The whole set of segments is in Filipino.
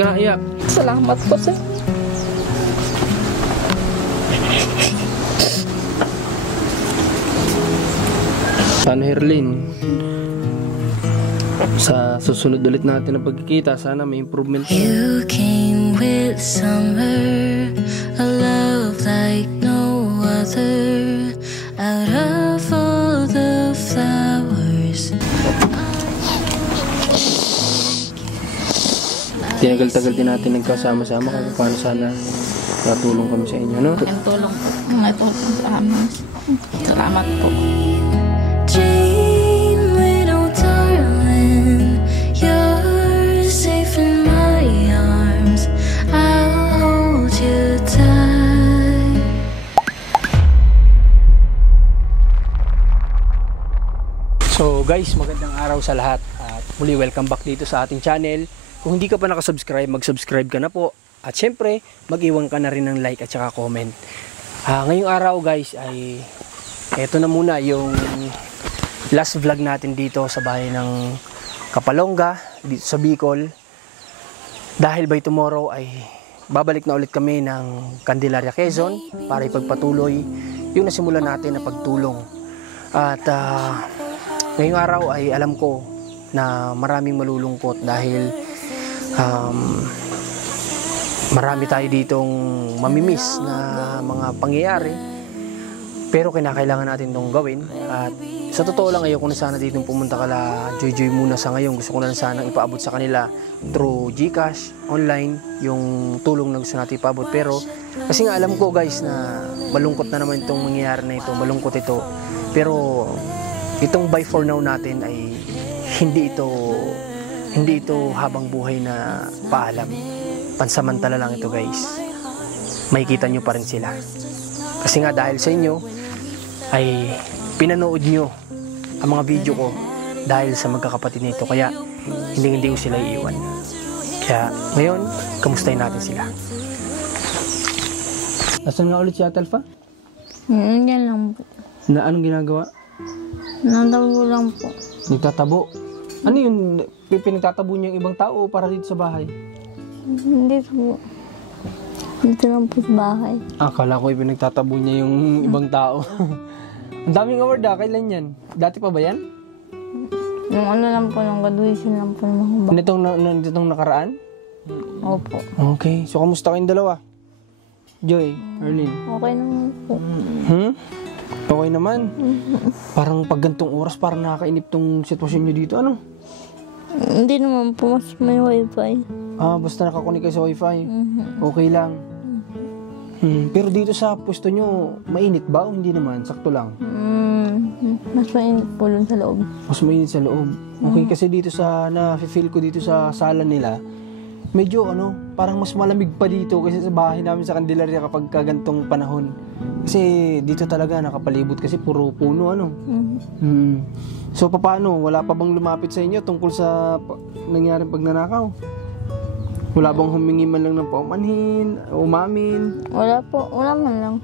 Ka iyak. Salamat po, sir. Paano, Herlin? Sa susunod ulit natin na pagkikita, sana may improvement. You came with summer, a love like no other, out of all the flowers. Tinagal-tagal din natin nagkasama-sama kaya paano sana natulong kami sa inyo, no? Yung tulong po. May tulong sa amin. Salamat po. Dream, little darling, you're safe in my arms. I'll hold you tight. So guys, magandang araw sa lahat at muli welcome back dito sa ating channel. Kung hindi ka pa nakasubscribe, mag-subscribe ka na po. At syempre, mag-iwan ka na rin ng like at saka comment. Ngayong araw guys ay eto na muna yung last vlog natin dito sa bahay ng Kapalongga, dito sa Bicol. Dahil by tomorrow ay babalik na ulit kami ng Candelaria, Quezon para ipagpatuloy yung nasimulan natin na pagtulong. At ngayong araw ay alam ko na maraming malulungkot dahil marami tayo ditong mamimiss na mga pangyayari, pero kinakailangan natin itong gawin. At sa totoo lang, ayoko na sana dito pumunta kala Joy muna sa ngayon. Gusto ko na sana ipaabot sa kanila through GCash, online, yung tulong na gusto natin ipaabot. Pero kasi nga alam ko guys na malungkot na naman itong mangyayari na ito, malungkot ito. Pero itong by for now natin ay hindi ito habang buhay na paalam. Pansamantala lang ito guys. Makikita nyo pa rin sila. Kasi nga dahil sa inyo ay pinanood nyo ang mga video ko dahil sa magkakapatid na ito. Kaya hindi ko sila iiwan. Kaya ngayon, kamustahin natin sila. Nasaan nga ulit si Ate Alpha? Yan lang po. Na anong ginagawa? Nandabo lang po. Nagtatabo. Ano yun? Pinagtatabo niya yung ibang tao para dito sa bahay? Hindi po. Dito lang po sa bahay. Akala ko pinagtatabo niya yung ibang tao. Ang daming award kailan yan? Dati pa ba yan? Yung ano lang po, yung graduation lang po ng mga Nitong nakaraan? Opo. Okay. So, kamusta kayong dalawa? Joy, Erlyn? Okay naman po. Okay naman? Parang pag gantong oras, parang nakakainip tong sitwasyon nyo dito, ano? Hindi naman po, mas may wifi. Basta nakakunik kayo sa wifi. Okay lang. Pero dito sa pwesto nyo, mainit ba o hindi naman? Sakto lang. Mas mainit po dun sa loob. Mas mainit sa loob. Okay, kasi dito sa, na-feel ko dito sa sala nila, medyo parang mas malamig pa dito kasi sa bahay namin sa Candelaria kapag kagantong panahon. Kasi dito talaga nakapalibot kasi puro puno, So, paano? Wala pa bang lumapit sa inyo tungkol sa nangyaring pagnanakaw? Wala bang humingi man lang ng paumanhin, umamin? Wala po, wala man lang.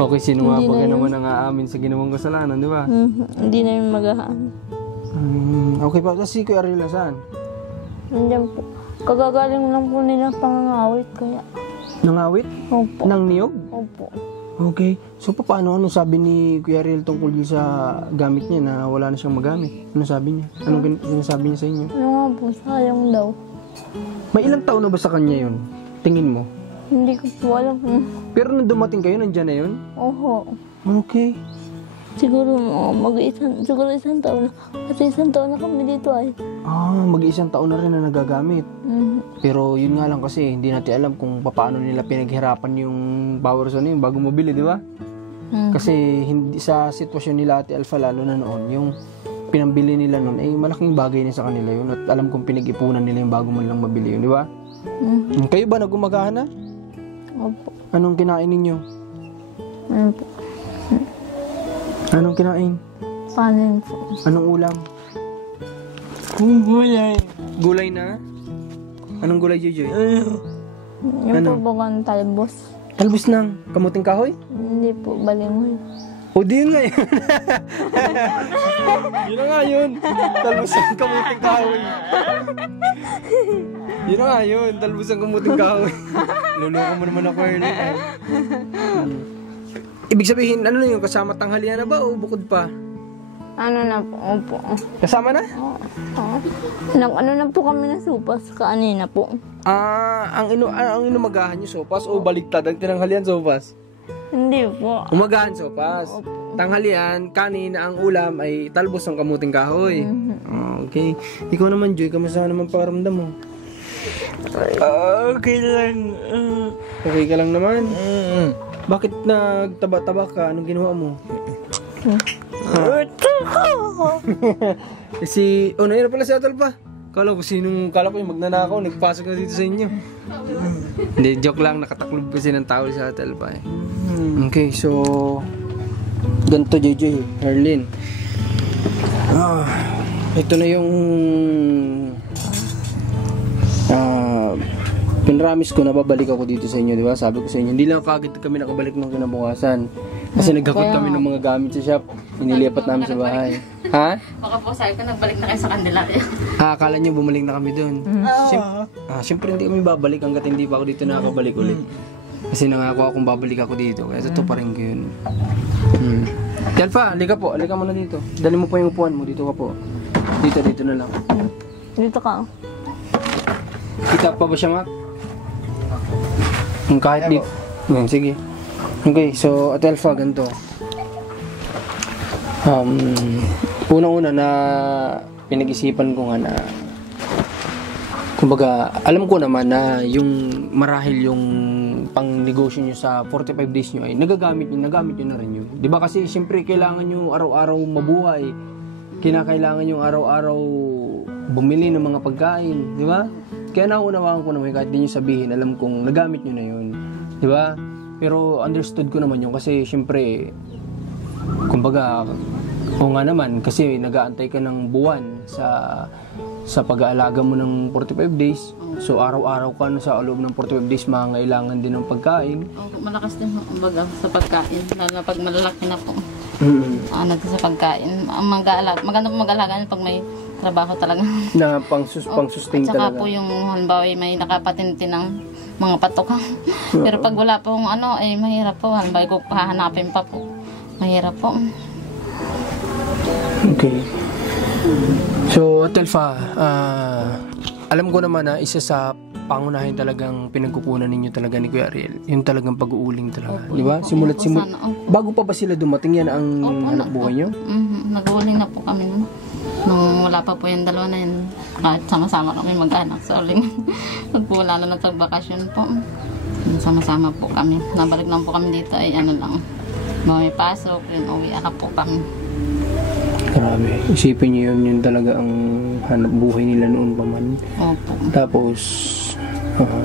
Okay, sino nga ba naman ang aamin sa ginawang kasalanan, di ba? Hindi na yung magahaan. Okay pa, kasi Kuya Ariel saan? Nandiyan po. Kagagaling lang po nila pangangawit kaya. Nangawit? Opo. Nang niyog? Opo. Okay. So, paano? Ano sabi ni Kuya Ariel tungkol sa gamit niya na wala na siyang magamit? Ano sabi niya? Anong sinasabi niya sa inyo? Ano nga po, sayang daw. May ilang taon na ba sa kanya yun? Tingin mo? Hindi ko po alam. Pero nung dumating kayo, nandyan na yun? Oho. Okay. Siguro isang taon na. Kasi isang taon na kami dito ay. Mag-isang taon na rin na nagagamit. Pero yun nga lang kasi, hindi natin alam kung paano nila pinaghirapan yung power zone yun bago mabili, di ba? Kasi hindi sa sitwasyon nila Ate Alpha lalo na noon, yung pinambili nila noon, malaking bagay na sa kanila yun. At alam kong pinag-ipunan nila yung bago man lang mabili yun, di ba? Kayo ba nagumagahan na? Opo. Anong kinain ninyo? Ano po? Anong kinain? Paano po? Anong ulam? Gulay. Gulay na? Anong gulay, Joy? Yung po bagang talbos. Talbos ng kamuting kahoy? Hindi po, balingoy. O di yun nga yun. Yun na nga yun. Talbusang kamuting kahoy. Yun na nga yun. Talbusang kamuting kahoy. Luloko mo naman ako, Erlen. Ibig sabihin, ano na yun? Kasama tanghalian na ba o bukod pa? Ano na po, opo. Kasama na? Ano na po kami na supas kanina po. Ang inumagahan nyo sopas o baliktad ang tinanghalian sopas? Hindi po. Umagahan sopas. Tanghalian, kanin, ang ulam ay talbos ng kamuting kahoy. Okay. Ikaw naman, Joy, kamusta naman pakiramdam mo? Okay lang. Okay ka lang naman? Bakit nagtaba-taba ka? Anong ginawa mo? Naira pala si Atal pa. Kala ko yung magnanakaw, nagpasok na dito sa inyo. Hindi, joke lang, nakataklob kasi ng tao sa Atal pa eh. Okay, so ganito JJ, Erlen. Ito na yung pinramis ko na babalik ako dito sa inyo, di ba? Sabi ko sa inyo, hindi lang kagad kami nakabalik ng kinabukasan. Kasi naghakot kami ng mga gamit sa shop. Inilipat namin sa bahay. Ha? Baka po sabi ko, nagbalik na kayo sa Candelaria. Akala niyo bumalik na kami doon. Siyempre hindi kami babalik hanggat hindi pa ako dito nakakabalik ulit. Kasi nangako akong babalik ako dito. Kaya totoo pa rin ko yun. Telfa, halika po. Halika muna dito. Dali mo po yung upuan mo. Dito ka po. Dito na lang. Dito ka. Kita pa ba siya, Mac? Kahit dito. Sige. Okay, so Atelfa, ganito. Unang-una na pinag-isipan ko nga na kumbaga, alam ko naman na yung marahil yung pang-negosyo nyo sa 45 days nyo ay nagamit nyo na rin yun. Diba kasi siyempre kailangan nyo araw-araw mabuhay. Kinakailangan nyo araw-araw bumili ng mga pagkain. Diba? Kaya naunawaan ko naman kahit di nyo sabihin, alam kong nagamit nyo na yun. Diba? Pero understood ko naman yun kasi siyempre, kumbaga, o nga naman, kasi nag-aantay ka ng buwan sa pag-aalaga mo ng 45 days. So araw-araw ka na sa loob ng 45 days mangangailangan din ng pagkain. Malakas din kumbaga sa pagkain, lalo na pag malalaki na po. Ano sa pagkain. Maganda po mag-alaga pag may trabaho talaga. Na pang-sustain talaga. At saka talaga. po yung halimbawa may nakapatinti ng mga patok. Pero pag wala pong mahirap po. Halimbawa kung hahanapin pa po, mahirap po. Okay. So, Telfa, alam ko naman na isa sa pangunahin talagang pinagkukunan ninyo talaga ni Kuya Ariel, yung talagang pag-uuling talaga. Di ba? Simula. Bago pa ba sila dumating yan ang hanap buhay nyo? Nag-uuling na po kami nun. Nung wala pa po yung dalawa na yun, kahit sama-sama kami mag-anak sa uling. Lalo na sa bakasyon po. Sama-sama po kami. Nabalik lang po kami dito ay may pasok, yun, uwi po kami. Grabe. Isipin nyo yun talaga ang hanap buhay nila noon pa man. Opo. Tapos,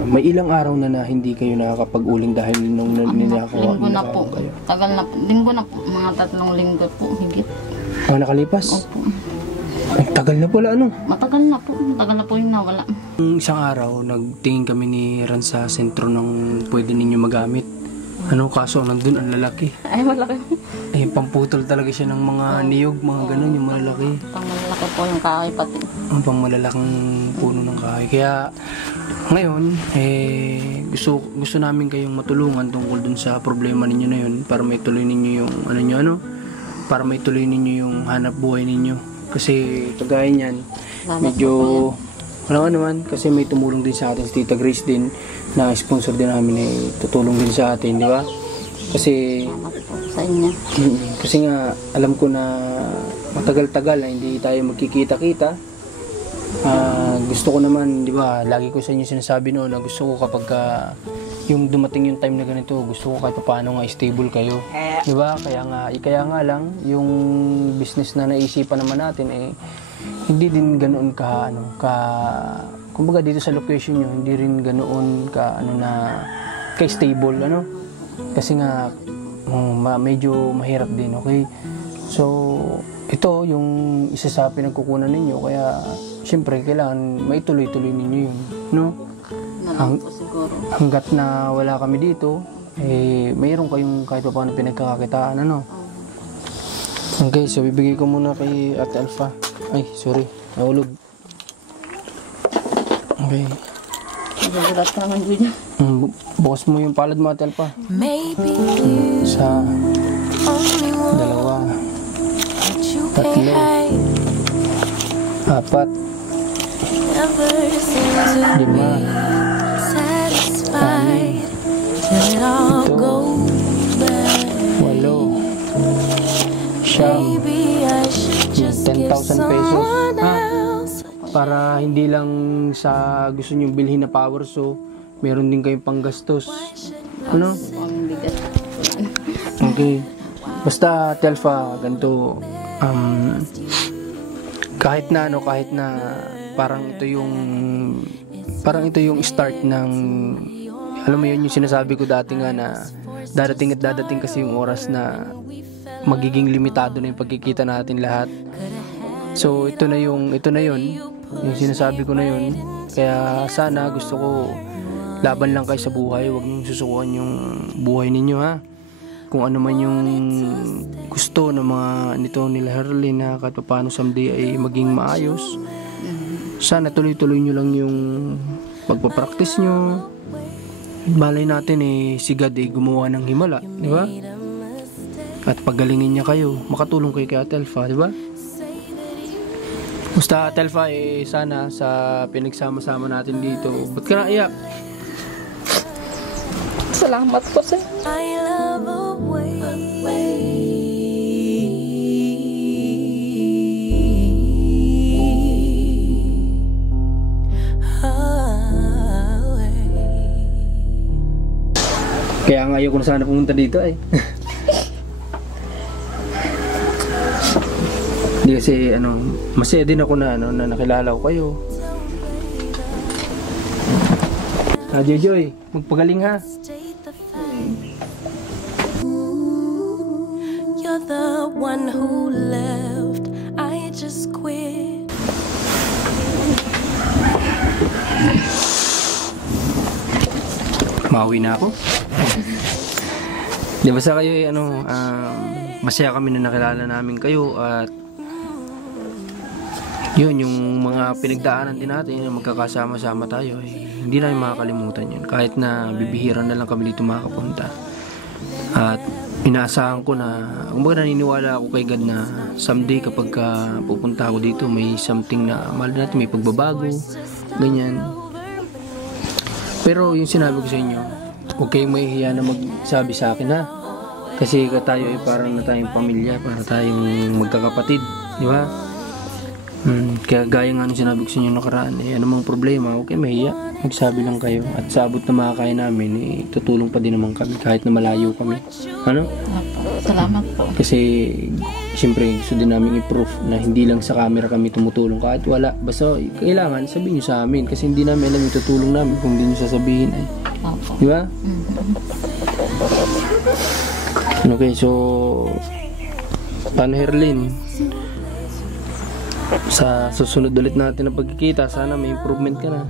may ilang araw na hindi kayo nakakapag-uling dahil nung ninakaw kayo. Tagal na po. Linggo na po. Mga 3 linggo po. Higit. Nakalipas? Opo. Ang tagal na pala, ano? Matagal na po. Matagal na po yung nawala. Isang araw, nagtingin kami ni Ran sa sentro ng pwede ninyo magamit. Kaso nandun ang lalaki. Ay, malaki. Pamputol talaga siya ng mga niyog, mga ganun, yung malalaki. Pang malalaki po yung kahoy pati. Ang pangmalalaking puno ng kahoy. Kaya, ngayon, gusto namin kayong matulungan tungkol dun sa problema ninyo na yun para may tuloy ninyo yung, para may tuloy ninyo yung hanap buhay ninyo. Kasi, kagaya niyan, medyo, wala naman, kasi may tumulong din sa atin, si Tita Grace din, na sponsor din namin, tutulong din sa atin, di ba? Kasi, Salamat po sa inyo. Kasi nga, alam ko na matagal-tagal na hindi tayo magkikita-kita. Gusto ko naman, di ba, lagi ko sa inyo sinasabi noon na gusto ko kapag yung dumating yung time na ganito, gusto ko kahit paano nga stable kayo. Di ba? Kaya nga lang, yung business na naisipan naman natin, hindi din ganoon kumbaga dito sa location nyo, hindi rin ganoon ka stable, Kasi nga, medyo mahirap din, okay? So, ito yung isa sa pinagkukunan ninyo, kaya syempre kailangan maituloy-tuloy ninyo yun, no? Po siguro. Hanggat na wala kami dito, mayroon kayong kahit pa paano pinagkakakitaan, Okay, so bibigay ko muna kay Ate Alpha. Ay, sorry. Nahulog. Okay. Nagugulat ka naman, Julia. Bukas mo yung palad mo, Ate Alpha. Maybe Sa only one dalawa, that you Tatlo. can't hide. apat, Never seem to be 5, satisfied till it all Ito. goes bad. 8, 9, Maybe I should just give 10,000 pesos. someone Ha? else. Para hindi lang sa gusto nyong bilhin na power, so meron din kayong panggastos. Ano? Ang bigat. Okay. Basta, Telfa, ganito, kahit na parang ito yung start ng, alam mo yun, yung sinasabi ko dati nga na dadating at dadating kasi yung oras na magiging limitado na yung pagkikita natin lahat. So, ito na yun, yung sinasabi ko na yun. Kaya sana gusto ko laban lang kayo sa buhay, huwag niyong susukuan yung buhay ninyo, ha. Kung ano man yung gusto ng mga nito nila Herlin na kahit paano someday ay maging maayos, sana tuloy-tuloy nyo lang yung pagpapractice nyo. Malay natin si God gumawa ng himala, di ba? At paggalingin niya kayo, makatulong kayo kay Ate Alpha, di ba? Basta Ate Alpha, sana sa pinagsama-sama natin dito, ba't ka naiyak? Salamat po, sir. My love away. Kaya nga ayoko na sana pumunta dito Hindi kasi masaya din ako na na nakilala ko kayo. Joy, magpagaling ha. You're the one who left. I just quit. Mauwi na ako. Di ba sa kayo masaya kami na nakilala namin kayo at yun, yung mga pinagdaanan din natin na magkakasama-sama tayo hindi namin makakalimutan yun. Kahit na bibihiran na lang kami dito makapunta. At inaasahan ko na, kumbaga naniniwala ako kay God na someday kapag pupunta ako dito may something na mahal natin, may pagbabago, ganyan. Pero yung sinabi ko sa inyo, huwag kayong mahihiya na magsabi sa akin, ha? Kasi tayo parang na tayong pamilya, para tayong magkakapatid, di ba? Kaya gaya nga nung sinabi ko sa inyo nakaraan, anumang problema, huwag kayong mahihiya, magsabi lang kayo. At sa abot na makakaya namin, tutulong pa din naman kami kahit na malayo kami. Ano? Salamat po. Kasi siyempre gusto din namin i-proof na hindi lang sa camera kami tumutulong kahit wala. Basta kailangan sabihin nyo sa amin kasi hindi namin alam yung tutulong namin kung hindi nyo sasabihin Opo. di ba? Okay, so paano Herlin? Sa susunod ulit natin na pagkikita, sana may improvement ka na.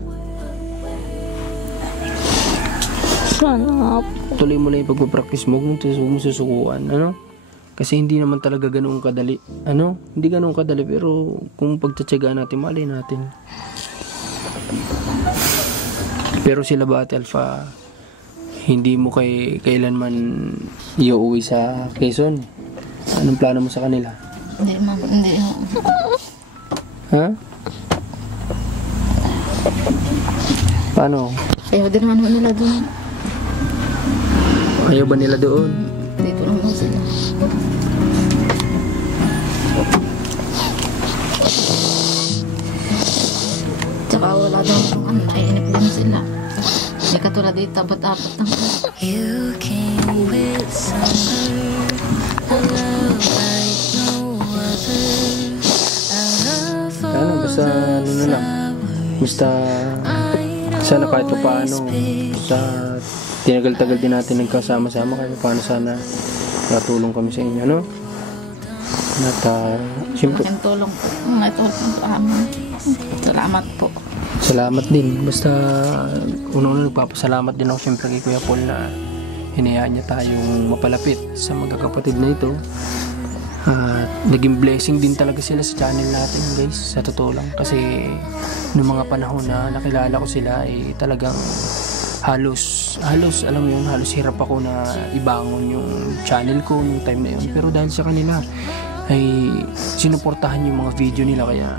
Sana nga po. Tuloy mo lang yung pagpapractice mo, huwag mo susukuan, Kasi hindi naman talaga ganoon kadali. Hindi ganoon kadali, pero kung pagtatsagaan natin, malay natin. Pero sila ba, Ate Alpha, hindi mo kailanman iuwi sa Quezon? Anong plano mo sa kanila? Hindi. Ha? Paano? Ayaw din naman nila doon. Ayaw ba nila doon? Dito lang daw sila. Tsaka wala daw naiinip din sila. Hindi katulad dito, abat-abat lang. You came with summer, a love like no other. A love for Basta na lang. Basta sana kahit pa paano sa tinagal-tagal din natin nagkasama-sama, kahit pa paano sana natulong kami sa inyo, At siyempre Malaking tulong po. May tulong po amin. Salamat po. salamat din. Basta unang-una nagpapasalamat din ako siyempre kay Kuya Paul na hinayaan niya tayong mapalapit sa magkakapatid na ito. At naging blessing din talaga sila sa channel natin guys, sa totoo lang. Kasi noong mga panahon na nakilala ko sila ay talagang halos alam mo yun, halos hirap ako na ibangon yung channel ko yung time na yun. Pero dahil sa kanila ay sinuportahan yung mga video nila, kaya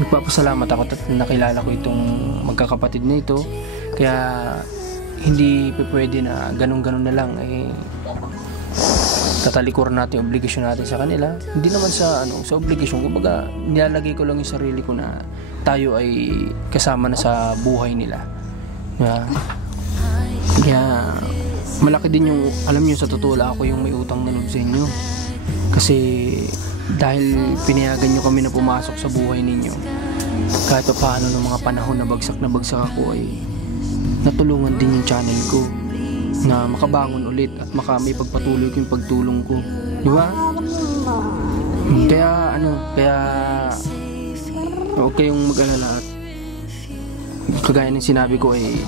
nagpapasalamat ako at nakilala ko itong magkakapatid na ito. Kaya hindi pwede na ganun-ganun na lang ay tatalikuran natin yung obligasyon natin sa kanila. Hindi naman sa sa obligasyon, kumbaga nilalagay ko lang yung sarili ko na tayo ay kasama na sa buhay nila. Kaya malaki din yung, alam niyo, sa totoo lang ako yung may utang na loob sa inyo. Kasi dahil pinayagan nyo kami na pumasok sa buhay ninyo, kahit pa paano ng mga panahon na bagsak ako ay natulungan din yung channel ko na makabangon ulit at may pagpatuloy ko yung pagtulong ko, di ba? Kaya huwag kayong mag-alala at kagaya ng sinabi ko ay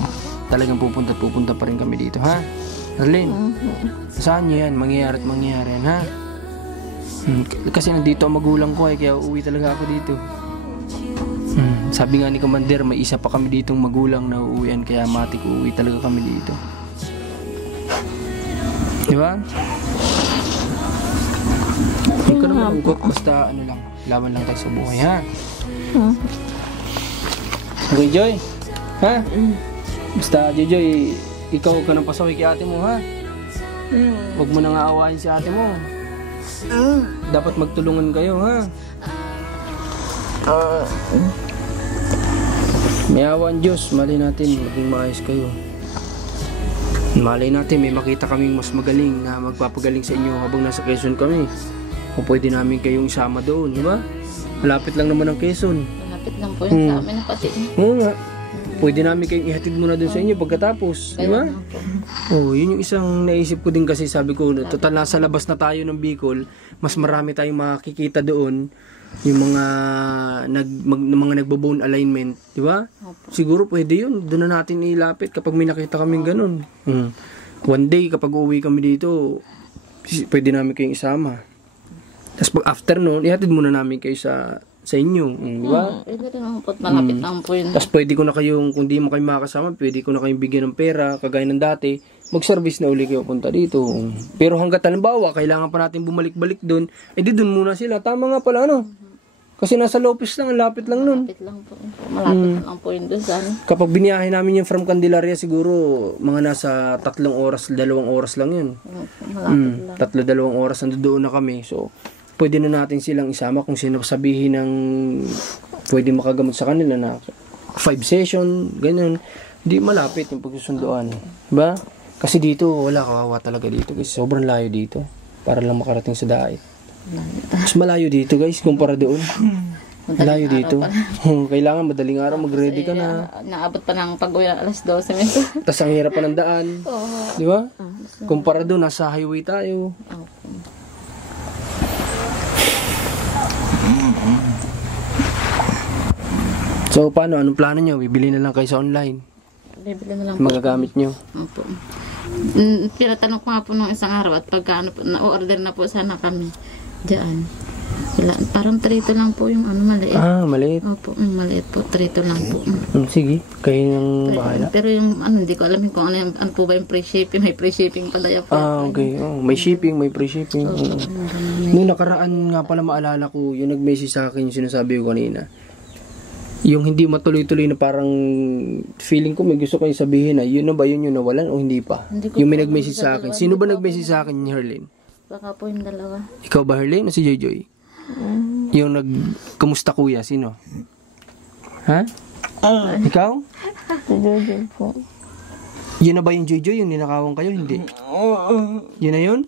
talagang pupunta pa rin kami dito, ha? Arlene, saan nyo yan? Mangyayari yan, ha? Kasi nandito ang magulang ko kaya uuwi talaga ako dito. Sabi nga ni Commander, may isa pa kami ditong magulang na uuwian, kaya matik uuwi talaga kami dito. Di ba? Huwag ka naman malungkot, basta lang, laban lang tayo sa buhay, ha? Okay, Joy? Ha? Basta, Joy, ikaw huwag ka nang pasaway kay ate mo, ha? Huwag mo nang aawain si ate mo. Dapat magtulungan kayo, ha? May awa ang Diyos, malay natin maging maayos kayo. Malay natin may makita kaming mas magaling na magpapagaling sa inyo habang nasa Quezon kami. O pwede namin kayong isama doon, di ba? Malapit lang naman ang Quezon. Malapit lang po yun sa amin pati. Oo nga. Pwede namin kayong ihatid muna doon sa inyo pagkatapos, di ba? Oh, yun yung isang naisip ko din, kasi sabi ko, total nasa labas na tayo ng Bicol, mas marami tayong makikita doon, yung mga nagbo-bone alignment, di ba? Siguro pwede yun, doon na natin ilapit kapag may nakita kaming ganun. One day kapag uuwi kami dito, pwede namin kayong isama. Tapos pag after noon, ihatid muna namin kayo sa inyo, di ba? Pwede rin naman po, malapit lang po yun. Tapos pwede ko na kayong, kung di mo kayo makakasama, pwede ko na kayong bigyan ng pera, kagaya ng dati, mag-service na uli kayo punta dito. Pero hanggat halimbawa, kailangan pa natin bumalik-balik doon, di doon muna sila. Tama nga pala, Kasi nasa Lopez lang, lapit lang nun. Malapit lang po. Malapit lang po yun doon sa Kapag biniyahe namin yung from Candelaria, siguro mga nasa 3 oras, 2 oras lang yun. Malapit lang. 2 oras, nandoon na kami. So, pwede na natin silang isama kung sino sabihin ng pwede makagamot sa kanila na 5 session, ganyan. Hindi malapit yung pagsusunduan. Diba? Kasi dito, wala, kawawa talaga dito. Kasi sobrang layo dito. Para lang makarating sa daet. Mas malayo dito guys, kumpara doon. Malayo dito. Kailangan madaling araw mag-ready ka na. Naabot pa ng pag-uwi ng alas 12 minutes. Tapos ang hirap pa ng daan. Di ba? Kumpara doon, nasa highway tayo. So paano? Anong plano nyo? Bibili na lang kayo sa online? Bibili na lang po. Magagamit nyo? Opo. Pinatanong ko nga po nung isang araw at pagka na-order na po sana kami dyan. Parang trito lang po yung maliit. Maliit. Opo, maliit po. Trito lang po. Sige, kayo yung bahala. Pero yung hindi ko alam kung ano po ba yung free shipping. May free shipping pala yung okay. May shipping, may free shipping. Nung nakaraan nga pala maalala ko, yung nag-message sa akin yung sinasabi ko kanina. Yung hindi matuloy-tuloy na parang feeling ko may gusto kayong sabihin na yun na ba yun yung nawalan o hindi pa? Yung may nag-message sa akin. Sino ba nag-message sa akin, Herlene? Baka po yung dalawa. Ikaw ba, Herlene, o si Joy? Yung kamusta kuya, sino? Ha? Ikaw? Si Jojo po. Yun na ba yung Joy, yung ninakawan kayo? Hindi. Yun na yun?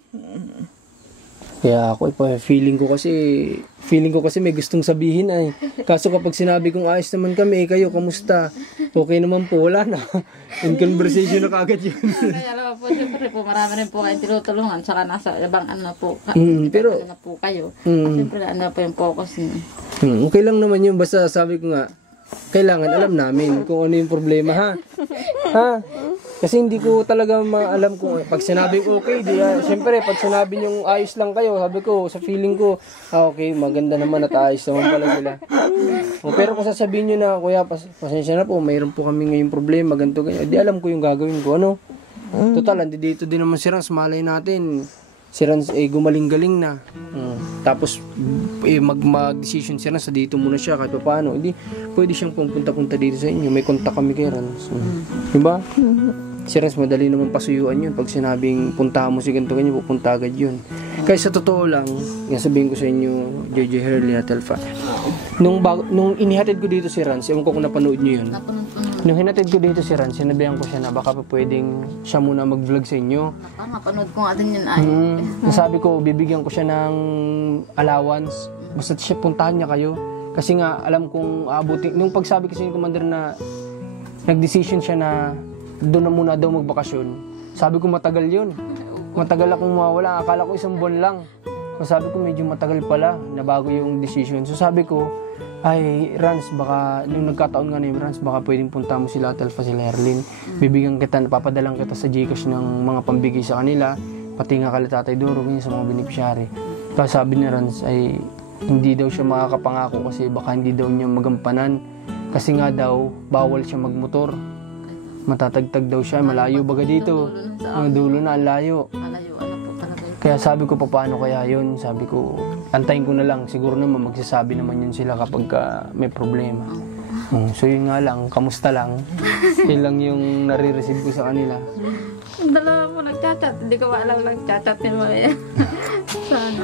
Kaya ako, feeling ko kasi may gustong sabihin ay. Kaso kapag sinabi kong ayos naman kami, kayo, kamusta? Okay naman po, wala na. In conversation na kagad yun. Kaya alam po, siyempre po, marami rin po kayong tinutulungan, saka nasa ibang po, pero, na po kayo. Siyempre, po yung focus niyo. Okay lang naman yun, basta sabi ko nga, kailangan alam namin kung ano yung problema, ha? Ha? Kasi hindi ko talaga maalam kung pag sinabing okay, siyempre pag sinabi yung ayos lang kayo, sabi ko, sa feeling ko, okay, maganda naman at ayos naman pala sila. Pero kung sasabihin nyo na, kuya, pasensya na po, mayroon po kami ngayong problema, ganito, ganyan, di alam ko yung gagawin ko, ano? Total, andi dito din naman si Rans, malay natin. Si Rans gumaling-galing na. Tapos mag-decision si Rans, dito muna siya kahit pa paano. Hindi, pwede siyang pumunta-punta dito sa inyo. May kontak kami kay Rans. Diba? Si Rans, madali naman pasuyuan yun. Pag sinabing puntahan mo si ganito ganyan, pupunta agad yun. Kaya sa totoo lang, yung sabihin ko sa inyo, JJ Hurley at Alpha, nung inihatid ko dito si Rans, ewan ko kung napanood nyo yun. Nung hinatid ko dito si Rans, sinabihan ko siya na baka pa pwedeng siya muna mag-vlog sa inyo. Napanood ko nga din yun ay. Sabi ko, bibigyan ko siya ng allowance. Basta siya puntahan niya kayo. Kasi nga, alam kong abutin. Nung pagsabi kasi ni Commander na nag-decision siya na doon na muna daw magbakasyon, sabi ko matagal yun. Matagal akong mawala. Akala ko isang buwan lang. Sabi ko medyo matagal pala na bago yung decision. So sabi ko, ay Rans, baka nung nagkataon nga na yung Rans, baka pwedeng punta mo sila at Alpha, sila Erlin. Bibigyan kita, napapadalang kita sa Gcash ng mga pambigay sa kanila, pati nga kala Tatay Doro, ganyan sa mga beneficiary. Kaya sabi ni Rans ay hindi daw siya makakapangako kasi baka hindi daw niya magampanan. Kasi nga daw, bawal siya magmotor. Matatagtag daw siya, malayo baga dito. Ang dulo na, ang layo. Malayo, ano po talaga yun. Kaya sabi ko, paano kaya yun? Sabi ko, antayin ko na lang. Siguro naman magsasabi naman yun sila kapag may problema. So yun nga lang, kamusta lang. Yun lang yung nare-receive ko sa kanila. Dalawa mo nagchat-chat. Hindi ko alam nagchat-chat ni Maya. Sana.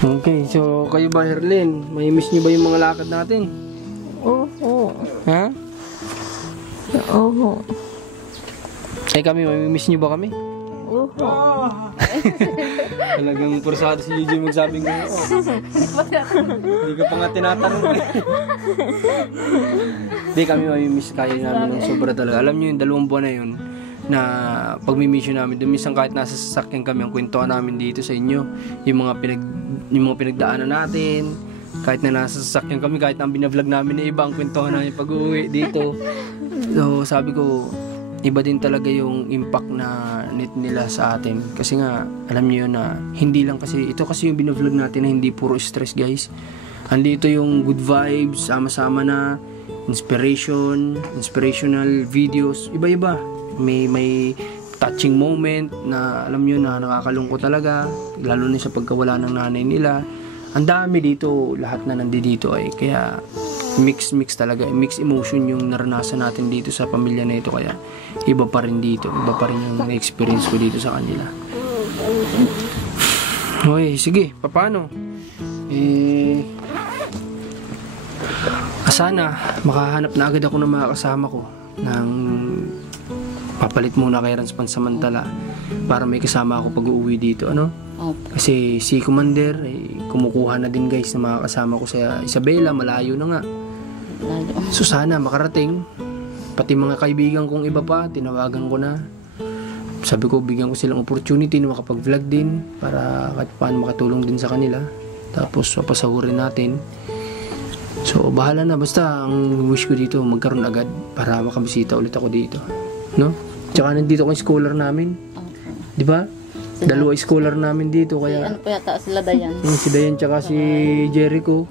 Okay, so kayo ba, Herlin? May miss niyo ba yung mga lakad natin? Oo. Ha? Oo. Eh kami, may miss niyo ba kami? Oo. Talagang pursado si Gigi magsabing ko. Hindi ka pa nga tinatanong eh. Hindi kami mamimiss kayo namin ng sobra talaga. Alam niyo yung 2 buwan na yun na pagmi-mission namin. Minsan kahit nasa sasakyan kami, ang kwentuhan namin dito sa inyo, yung mga pinagdaanan natin, kahit na nasa sasakyan kami, kahit na ang binavlog namin na iba, ang kwentuhan namin pag-uwi dito. So sabi ko, iba din talaga yung impact na net nila sa atin. Kasi nga, alam niyo yun na hindi lang kasi, ito kasi yung binavlog natin na hindi puro stress guys. Andito yung good vibes, sama-sama na, inspirational videos, iba-iba. May touching moment na alam niyo na nakakalungkot talaga, lalo na sa pagkawala ng nanay nila. Ang dami dito, lahat na nandito ay kaya mix talaga, mix emotion yung naranasan natin dito sa pamilya na ito, kaya iba pa rin dito, iba pa rin yung experience ko dito sa kanila. Okay, sige, paano? Sana makahanap na agad ako ng mga kasama ko ng papalit muna kay Rans pansamantala para may kasama ako pag-uwi dito, ano? Opo. Kasi si Commander kumukuha na din guys ng mga kasama ko sa Isabela, malayo na nga. So sana makarating. Pati mga kaibigan kong iba pa, tinawagan ko na. Sabi ko, bigyan ko silang opportunity na makapag-vlog din para kahit paano makatulong din sa kanila. Tapos papasahurin natin. So bahala na, basta ang wish ko dito magkaroon agad para makabisita ulit ako dito, no? Tsaka nandito ko yung scholar namin, di ba? 2 scholar namin dito, kaya Ano po yata sila Dayan? si Dayan tsaka si Jericho.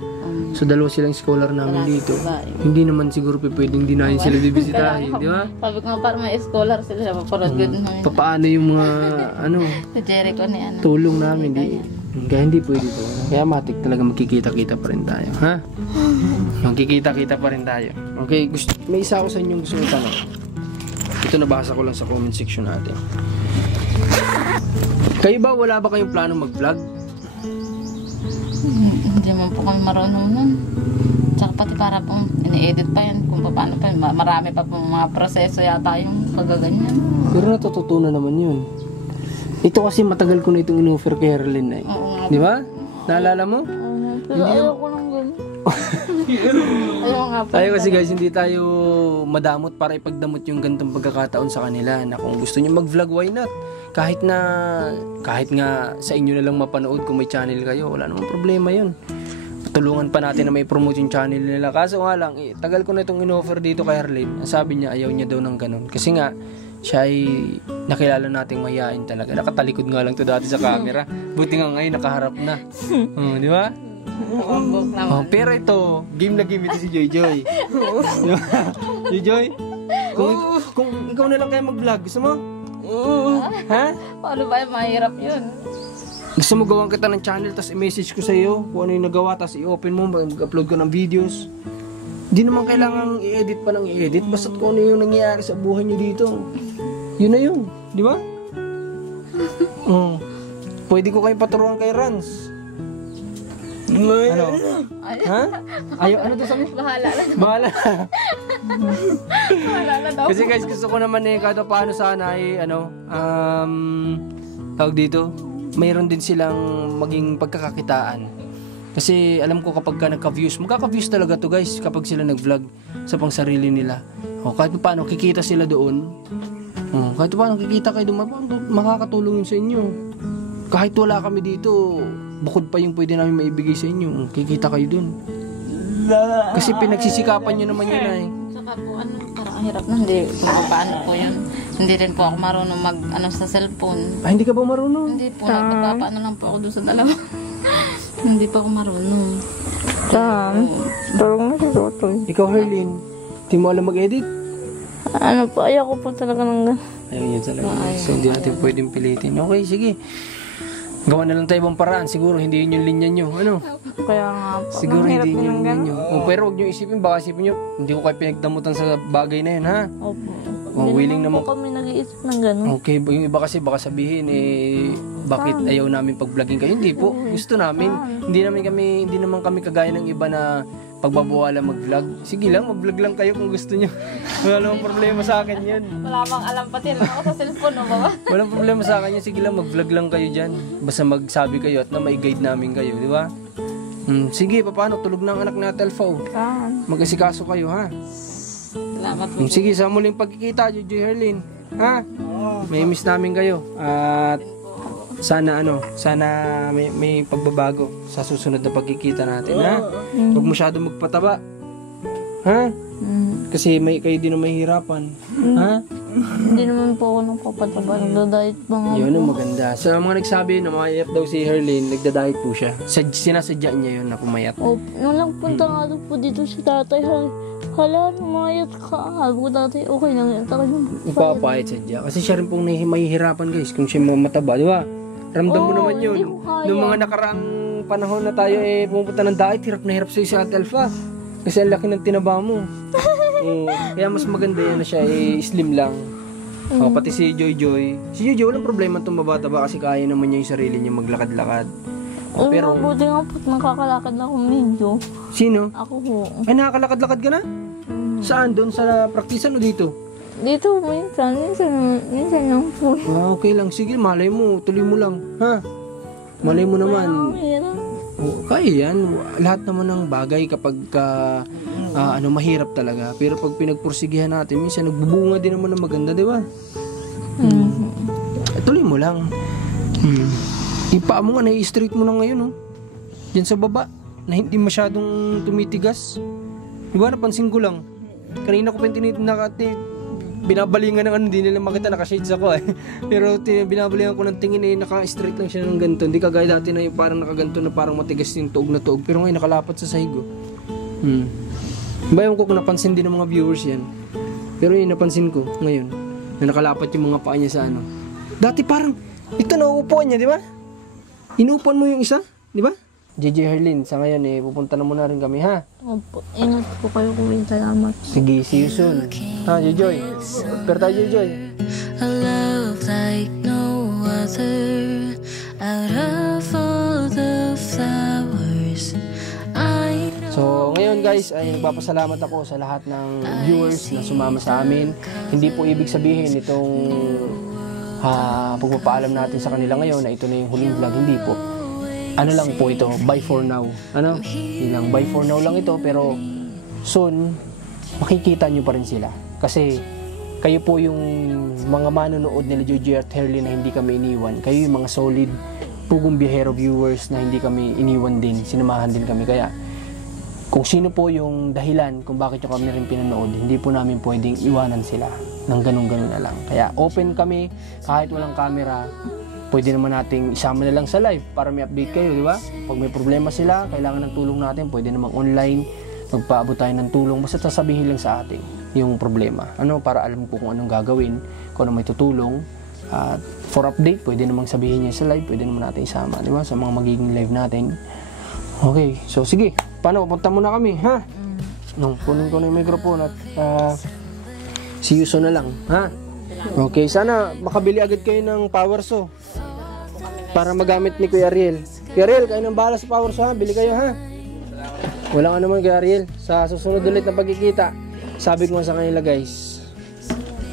So 2 silang scholar namin dito. Hindi naman siguro pwedeng dinahin sila bibisitahin, di ba? Sabi ko nga parang may scholar sila. Parang good namin. Paano yung mga Si Jericho ni ano. tulong namin, kaya hindi pwede to. Kaya matik talaga magkikita-kita pa rin tayo, ha? Magkikita-kita pa rin tayo. Okay, may isa ako sa inyong gusto ng tanong. Ito nabasa ko lang sa comment section natin. Kayo ba, wala ba kayong plano mag-vlog? Hindi man po kami marunong nun. Tsaka pati para pong ini-edit pa yan kung paano pa yun. Marami pa pong mga proseso yata yung pagaganyan. Pero natututunan naman yun. Ito kasi matagal ko na itong in-offer kay Herlin eh. Oo nga. Di ba? Naalala mo? Pero ayoko lang ganun. Ayaw nga po. Tayo kasi guys, hindi tayo madamot para ipagdamot yung gantong pagkakataon sa kanila na kung gusto nyo mag-vlog, why not? Kahit nga sa inyo na lang mapanood kung may channel kayo, wala namang problema yun. tulungan pa natin na may promote yung channel nila. Kaso nga lang, tagal ko na itong in-offer dito kay Harleen. Ang sabi niya, ayaw niya daw ng ganun. Kasi nga, siya ay nakilala nating mahihain talaga. Nakatalikod nga lang to dati sa camera. Buti nga ngayon, nakaharap na. Di ba? Pero ito, game na game ito si Joy Joy. Joy Joy, kung ikaw na lang kaya mag-vlog, gusto mo? Ha? Paano ba yung mahirap yun? Gusto mo gawan kita ng channel, tapos i-message ko sa iyo kung ano yung nagawa, tapos i-open mo, mag-upload ko ng videos. Hindi naman kailangan i-edit pa ng i-edit, basta kung ano yung nangyayari sa buhay nyo dito. Yun na yun, di ba? Pwede ko kayo paturuan kay Rans. Ano? Ha? Ayaw, ano to sabi? Bahala lang. Bahala. Bahala na daw. Kasi guys, gusto ko naman kahit paano sana ay tawag dito, mayroon din silang maging pagkakakitaan. Kasi alam ko kapag nagka-views, magkaka-views talaga to guys kapag sila nag-vlog sa pang sarili nila. Kahit paano kikita sila doon. Kahit paano kikita kayo doon, makakatulong yun sa inyo. Kahit wala kami dito, bukod pa yung pwede namin maibigay sa inyo, kikita kayo doon. Kasi pinagsisikapan nyo naman yun ay. Saka po, parang ang hirap na, hindi paano po yun. Hindi rin po ako marunong sa cellphone. Hindi ka ba marunong? Hindi po, nagpapaano lang po ako doon sa dalawa. Hindi po ako marunong. Parang nasusutoy. Ikaw, Harleen, di mo alam mag-edit? Ano po, ayaw ko po talaga ng Ayun yun talaga. So, hindi natin pwedeng pilitin. Okay, sige. Gawa na lang tayo ibang paraan. Siguro hindi yun yung linya nyo. Ano? Kaya nga po. Siguro hindi yun yung linya nyo. Pero huwag nyo isipin. Baka isipin nyo, hindi ko kayo pinagdamutan sa bagay na yun, ha? Opo. Willing naman po kami nag-iisip ng gano'n. Okay, yung iba kasi baka sabihin bakit ayaw namin pag-vlogging kayo? Hindi po, gusto namin. Hindi naman kami kagaya ng iba na pagbabawalan mag-vlog. Sige lang, mag-vlog lang kayo kung gusto nyo. Wala namang problema sa akin yun. Wala bang alam pati lang ako sa cellphone, no, baba? Walang problema sa akin yun. Sige lang, mag-vlog lang kayo dyan. Basta magsabi kayo at na may guide namin kayo, di ba? Sige, paano? Tulog na ang anak na Telfo. Mag-asikaso kayo, ha? Salamat po. Sige, sa muling pagkikita, Joy Harleen. Ha? May miss namin kayo. At sana may pagbabago sa susunod na pagkikita natin, ha? Huwag masyado magpataba. Ha? Kasi kayo din ang mahihirapan. Ha? Hindi naman po ako nang papataba. Nagda-diet mga Yun ang maganda. Sa mga nagsabi na mayat daw si Harleen, nagda-diet po siya. Sinasadya niya yun na pumayat. Nung lang punta nga doon po dito si tatay, hala, lumayat ka. Sabi ko tatay, okay lang yan. Ipapayat sadya. Kasi siya rin pong mahihirapan guys kung siya mataba, di ba? Ramdam mo naman yun. Noong mga nakaraang panahon na tayo pumunta ng diet, hirap na hirap sa si Ate Alpha. Kasi ang laki ng tinaba mo. Kaya mas maganda yan na siya slim lang. Pati si Joy Joy. Si Joy Joy walang problema itong mabataba kasi kaya naman niya yung sarili niya maglakad-lakad. Pero buti nga po, nakakalakad na akong medyo. Sino? Ako po. Ay, nakakalakad-lakad ka na? Saan? Doon sa praktisan o dito? Dito, minsan lang po. Okay lang. Sige, malay mo. Tuloy mo lang. Ha? Malay mo naman. Kaya yan. Lahat naman ng bagay kapag mahirap talaga. Pero pag pinagpursigihan natin, minsan nagbubunga din naman ng maganda, di ba? Tuloy mo lang. Ipa mo nga, nai-straight mo na ngayon, oh. Diyan sa baba, na hindi masyadong tumitigas. Di ba, napansin ko lang. Kanina ko binabalingan ng hindi nila makita, naka-shades ako Pero binabalingan ko ng tingin naka-straight lang siya ng ganito. Hindi kagaya dati na yung parang nakaganto na parang matigas yung tuog na tuog. Pero ngayon nakalapat sa sahigo. Bayan ko kung napansin din ng mga viewers yan. Pero yun napansin ko ngayon na nakalapat yung mga paa niya sa ano. Dati parang ito nauupuan niya, di ba? Inuupuan mo yung isa, di ba? JJ Harleen, sa ngayon pupunta na muna rin kami, ha? Opo, ingat po kayo kung salamat. Sige, see you soon. Ha, Joy. Pero tayo, Joy. A love like no other. Out of all the flowers I know. So, ngayon guys, ay nagpapasalamat ako sa lahat ng viewers na sumama sa amin. Hindi po ibig sabihin itong pagpapaalam natin sa kanila ngayon na ito na yung huling vlog. Hindi po. Ano lang po ito, bye for now. Ano? Ilang bye for now lang ito, pero soon, makikita nyo pa rin sila. Kasi kayo po yung mga manonood nila Jojo at Harleen na hindi kami iniwan. Kayo yung mga solid pugong biyahero viewers na hindi kami iniwan din, sinamahan din kami. Kaya kung sino po yung dahilan kung bakit yung kami rin pinanood, hindi po namin pwedeng iwanan sila ng ganun-ganun na lang. Kaya open kami, kahit walang camera, pwede naman nating isama na lang sa live para may update kayo, di ba? Pag may problema sila, kailangan ng tulong natin, pwede namang online, magpaabot tayo ng tulong, basta sasabihin lang sa atin yung problema. Para alam ko kung anong gagawin, kung ano may tutulong. For update, pwede namang sabihin niya sa live, pwede naman natin isama, di ba? Sa mga magiging live natin. Okay, so sige. Paano? Punta muna kami, ha? Kunin ko na yung microphone at si Yuso na lang, ha? Okay, sana makabili agad kayo ng power saw para magamit ni Kuya Ariel. Kuya Ariel, kayo nang bahala sa power saw, ha? Bili kayo, ha? Wala nga naman, Kuya Ariel. Sa susunod ulit na pagkikita, sabi ko sa kanila, guys,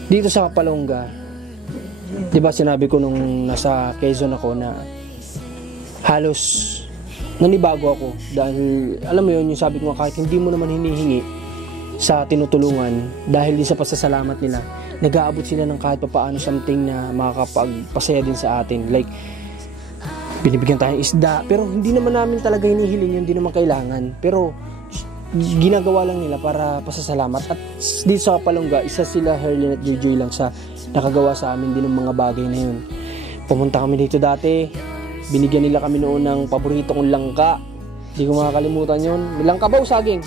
dito sa Kapalongga, di ba sinabi ko nung nasa Quezon ako na halos nanibago ako dahil alam mo yun, yung sabi ko nga, kahit hindi mo naman hinihingi sa tinutulungan, dahil din sa pasasalamat nila, nag-aabot sila ng kahit papaano something na makakapagpasaya din sa atin. Like, binibigyan tayo ng isda, pero hindi naman namin talaga hinihiling yun, hindi naman kailangan, pero ginagawa lang nila para pasasalamat. At dito sa Kapalongga, isa sila, Herlin at Joy lang, sa nakagawa sa amin din ng mga bagay na yun. Pumunta kami dito dati, binigyan nila kami noon ng paborito kong langka. Hindi ko makakalimutan yun. Langka ba o saging?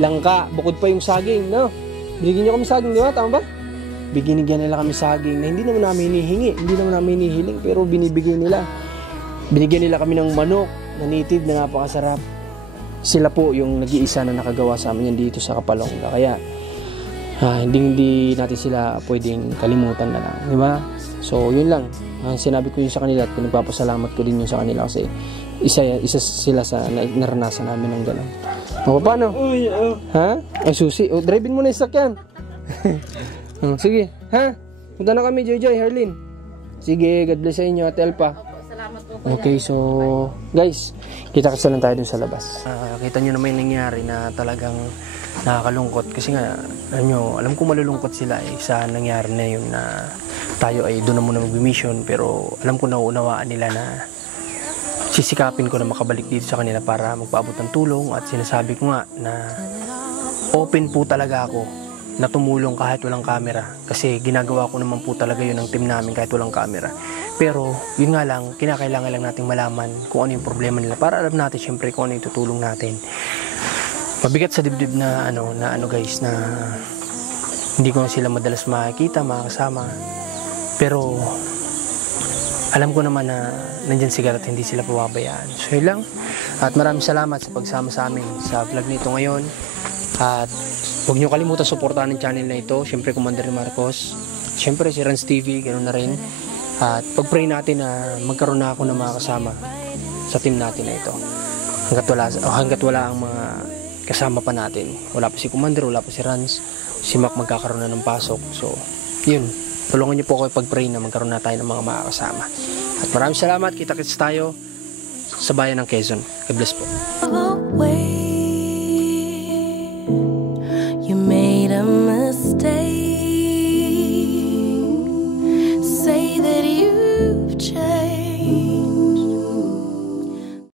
Langka. Bukod pa yung saging, no? Binigyan nyo kami saging, di ba? Tama ba? Binigyan nila kami saging na hindi naman namin hinihingi, hindi naman namin hinihiling, pero binibigyan nila. Binigyan nila kami ng manok na native na napakasarap. Sila po yung nag-iisa na nakagawa sa amin yan dito sa Kapalongga. Kaya hindi natin sila pwedeng kalimutan na lang, di ba? So, yun lang. Sinabi ko yun sa kanila at pinagpapasalamat ko din yun sa kanila kasi isa sila sa naranasan namin ng gano'n. O, paano? Ha? Ay, susi. O, drive-in mo na yung sakyan. Sige, ha? Punta na kami, Joy, Herlin. Sige, God bless sa inyo at Elpa. Okay, so, guys, kita-kita lang tayo dun sa labas. Kita nyo naman yung nangyari na talagang nakakalungkot. Kasi nga, alam ko malulungkot sila sa nangyari na yun na tayo ay doon na muna mag-mission, pero alam ko nauunawaan nila na sisikapin ko na makabalik dito sa kanila para magpaabot ng tulong. At sinasabi ko nga na open po talaga ako na tumulong kahit walang camera, kasi ginagawa ko naman po talaga yun ng team namin kahit walang camera. Pero yun nga lang, kinakailangan lang nating malaman kung ano yung problema nila para alam natin syempre kung ano yung tutulong natin. Mabigat sa dibdib na guys, na hindi ko sila madalas makikita, makakasama. Pero alam ko naman na nandyan sila at hindi sila pababayaan. So yun lang. At maraming salamat sa pagsama sa amin sa vlog nito ngayon. At huwag nyo kalimutan suportahan ang channel na ito. Siyempre, Commander Marcos. Siyempre, si Rans TV, ganoon na rin. At pag-pray natin na magkaroon na ako ng mga kasama sa team natin na ito. Hanggat wala ang mga kasama pa natin. Wala pa si Commander, wala pa si Rans. Si Mac magkakaroon na ng pasok. So, yun. Tulungan niyo po ako pag-pray na magkaroon na tayo ng mga makakasama. At maraming salamat. Kita-kits tayo sa bayan ng Quezon. God bless po.